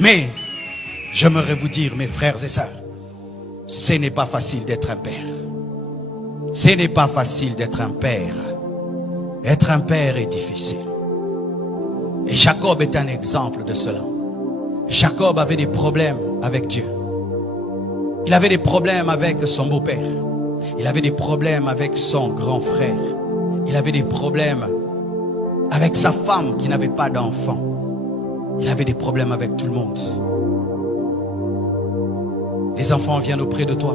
Mais j'aimerais vous dire, mes frères et sœurs, ce n'est pas facile d'être un père. Ce n'est pas facile d'être un père. Être un père est difficile. Et Jacob est un exemple de cela. Jacob avait des problèmes avec Dieu. Il avait des problèmes avec son beau-père. Il avait des problèmes avec son grand frère. Il avait des problèmes avec sa femme qui n'avait pas d'enfant. Il avait des problèmes avec tout le monde. Les enfants viennent auprès de toi.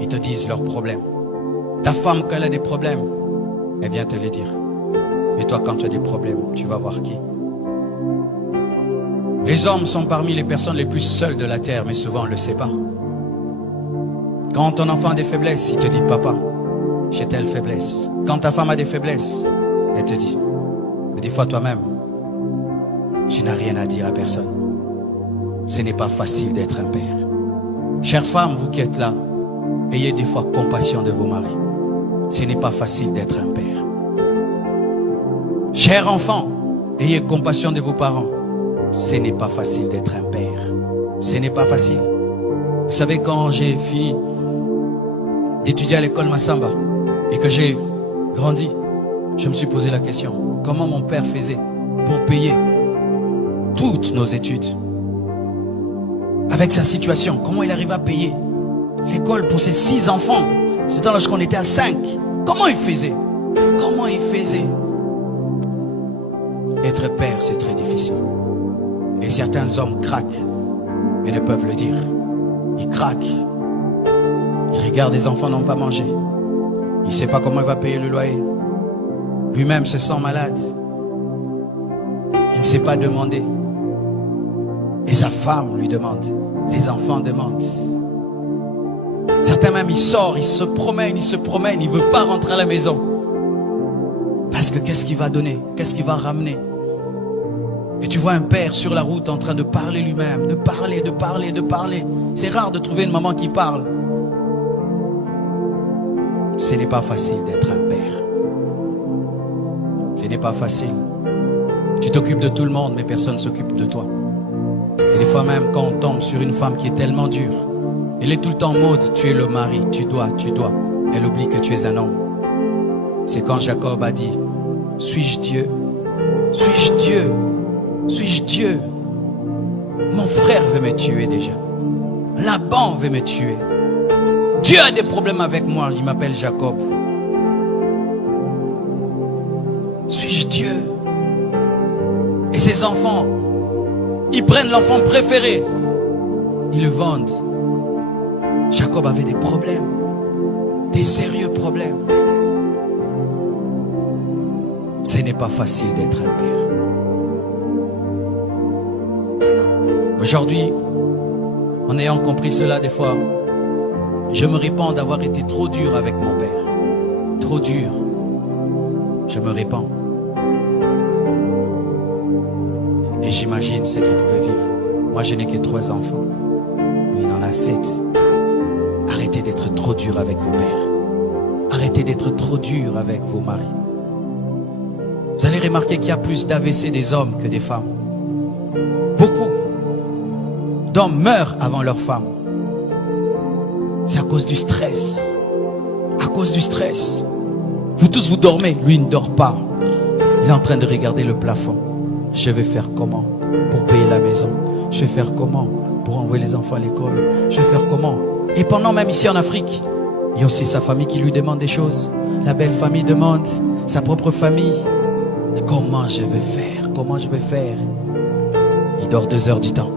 Ils te disent leurs problèmes. Ta femme, quand elle a des problèmes, elle vient te les dire. Mais toi, quand tu as des problèmes, tu vas voir qui? Les hommes sont parmi les personnes les plus seules de la terre, mais souvent on ne le sait pas. Quand ton enfant a des faiblesses, il te dit, papa, j'ai telle faiblesse. Quand ta femme a des faiblesses, elle te dit. Mais des fois toi-même, tu n'as rien à dire à personne. Ce n'est pas facile d'être un père. Chères femmes, vous qui êtes là, ayez des fois compassion de vos maris. Ce n'est pas facile d'être un père. Chers enfants, ayez compassion de vos parents. Ce n'est pas facile d'être un père. Ce n'est pas facile. Vous savez, quand j'ai fini d'étudier à l'école Massamba et que j'ai grandi, je me suis posé la question, comment mon père faisait pour payer toutes nos études? Avec sa situation, comment il arrive à payer l'école pour ses 6 enfants? C'était lorsqu'on était à 5. Comment il faisait? Comment il faisait? Être père, c'est très difficile. Et certains hommes craquent, mais ne peuvent le dire. Ils craquent. Ils regardent les enfants n'ont pas mangé. Il ne sait pas comment il va payer le loyer. Lui-même se sent malade. Il ne sait pas demander. Et sa femme lui demande. Les enfants demandent. Certains même, ils sortent, ils se promènent, il ne veut pas rentrer à la maison. Parce que qu'est-ce qu'il va donner? Qu'est-ce qu'il va ramener? Et tu vois un père sur la route en train de parler lui-même, de parler. C'est rare de trouver une maman qui parle. Ce n'est pas facile d'être un père. Ce n'est pas facile. Tu t'occupes de tout le monde, mais personne ne s'occupe de toi. Et des fois même, quand on tombe sur une femme qui est tellement dure, elle est tout le temps en mode, tu es le mari, tu dois. Elle oublie que tu es un homme. C'est quand Jacob a dit, suis-je Dieu? Suis-je Dieu? Suis-je Dieu? Mon frère veut me tuer déjà. Laban veut me tuer. Dieu a des problèmes avec moi, il m'appelle Jacob. Suis-je Dieu? Et ses enfants, ils prennent l'enfant préféré, ils le vendent. Jacob avait des problèmes, des sérieux problèmes. Ce n'est pas facile d'être un père. Aujourd'hui, en ayant compris cela des fois, je me répands d'avoir été trop dur avec mon père. Trop dur. Je me répands. Et j'imagine ce qu'il pouvait vivre. Moi, je n'ai que 3 enfants. Lui, il en a 7. Arrêtez d'être trop dur avec vos pères. Arrêtez d'être trop dur avec vos maris. Vous allez remarquer qu'il y a plus d'AVC des hommes que des femmes. Beaucoup d'hommes meurent avant leurs femmes. C'est à cause du stress. À cause du stress. Vous tous, vous dormez. Lui, il ne dort pas. Il est en train de regarder le plafond. Je vais faire comment pour payer la maison? Je vais faire comment pour envoyer les enfants à l'école? Je vais faire comment? Et pendant même ici en Afrique, il y a aussi sa famille qui lui demande des choses. La belle famille demande, sa propre famille. Comment je vais faire? Comment je vais faire? Il dort 2 heures du temps.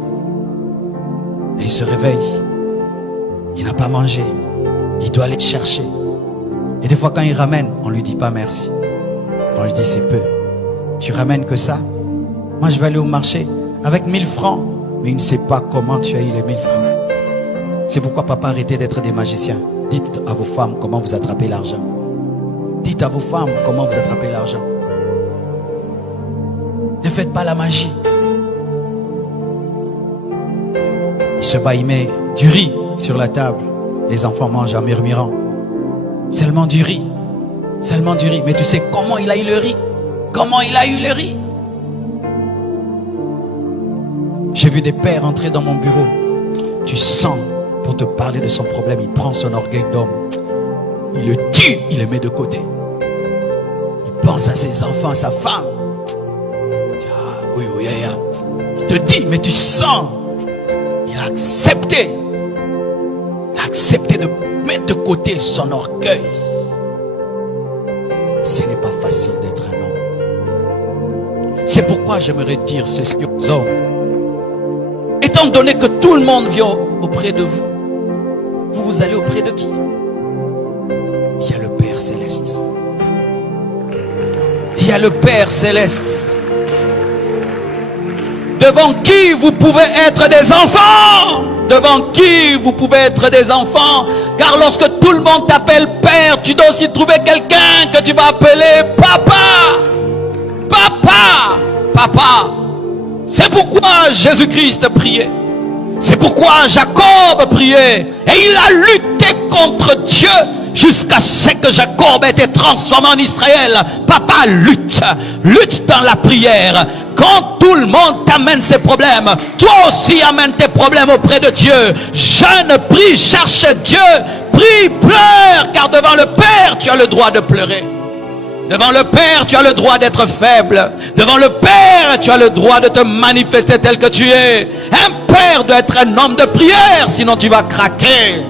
Et il se réveille. Il n'a pas mangé. Il doit aller chercher. Et des fois quand il ramène, on ne lui dit pas merci. On lui dit c'est peu. Tu ramènes que ça? Moi je vais aller au marché avec 1000 francs. Mais il ne sait pas comment tu as eu les 1000 francs. C'est pourquoi papa, arrêtez d'être des magiciens. Dites à vos femmes comment vous attrapez l'argent. Dites à vos femmes comment vous attrapez l'argent. Ne faites pas la magie. Il se bat, il met du riz sur la table. Les enfants mangent en murmurant. Seulement du riz. Seulement du riz. Mais tu sais comment il a eu le riz? Comment il a eu le riz? J'ai vu des pères entrer dans mon bureau. Tu sens, pour te parler de son problème, il prend son orgueil d'homme. Il le tue, il le met de côté. Il pense à ses enfants, à sa femme. Ah, oui, il te dit, mais tu sens. Il a accepté. Il a accepté de mettre de côté son orgueil. Ce n'est pas facile d'être un homme. C'est pourquoi j'aimerais dire ceci aux hommes. Étant donné que tout le monde vient auprès de vous, vous allez auprès de qui? Il y a le Père Céleste. Il y a le Père Céleste. Devant qui vous pouvez être des enfants. Devant qui vous pouvez être des enfants. Car lorsque tout le monde t'appelle Père, tu dois aussi trouver quelqu'un que tu vas appeler Papa. Papa. Papa. C'est pourquoi Jésus-Christ priait. C'est pourquoi Jacob priait. Et il a lutté contre Dieu jusqu'à ce que Jacob ait été transformé en Israël. Papa, lutte. Lutte dans la prière. Quand tout le monde t'amène ses problèmes, toi aussi amène tes problèmes auprès de Dieu. Jeûne, prie, cherche Dieu. Prie, pleure. Car devant le Père, tu as le droit de pleurer. Devant le Père, tu as le droit d'être faible. Devant le Père, tu as le droit de te manifester tel que tu es. Un père doit être un homme de prière, sinon tu vas craquer.